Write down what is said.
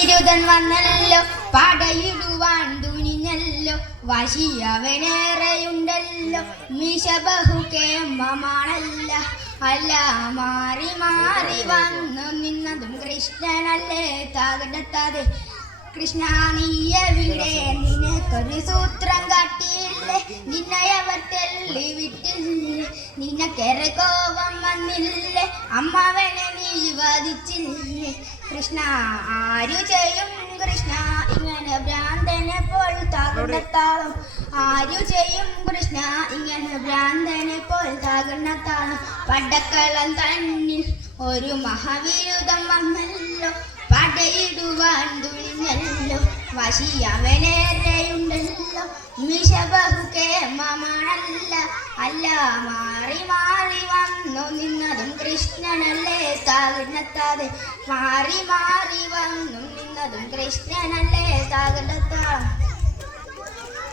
ഇരുതൻ വന്നല്ലോ പടയിടുവാൻ തുനിഞ്ഞല്ലോ വാശി അവനേറെയുണ്ടല്ലോ മീശ ബഹുകേമമാണല്ല അല്ല മാറി മാറി വന്നു നിന്നതും കൃഷ്ണനല്ലേ താകടത്താതെ കൃഷ്ണ നീയവിടെ നിനക്കൊരു സൂത്രം കാട്ടിയില്ലേ നിന്നയവർ തെള്ളി വിട്ടില്ലേ നിനക്കേറെ കോപം വന്നില്ലേ അമ്മാവനെ നീ വധിച്ചില്ലേ കൃഷ്ണ ആരു ചെയ്യും കൃഷ്ണ ഇങ്ങനെ ഭ്രാന്തനെ പോൽ താകടത്താളം ആരു ചെയ്യും കൃഷ്ണ ഇങ്ങനെ ഭ്രാന്തനെ പോൽ താകടത്താളം പടക്കളം തന്നിൽ ഒരു മഹാവിരുദ്ധം വന്നല്ലോ പടയിടുവാൻ തുനിഞ്ഞല്ലോ വാശി അവനേറെയുണ്ടല്ലോ മീശ ബഹുകേമമാണല്ല അല്ല മാറി മാറി വന്നു നിന്നതും കൃഷ്ണനല്ലേ താകടത്താതെ മാറി മാറി വന്നു നിന്നതും കൃഷ്ണനല്ലേ താകടത്താളം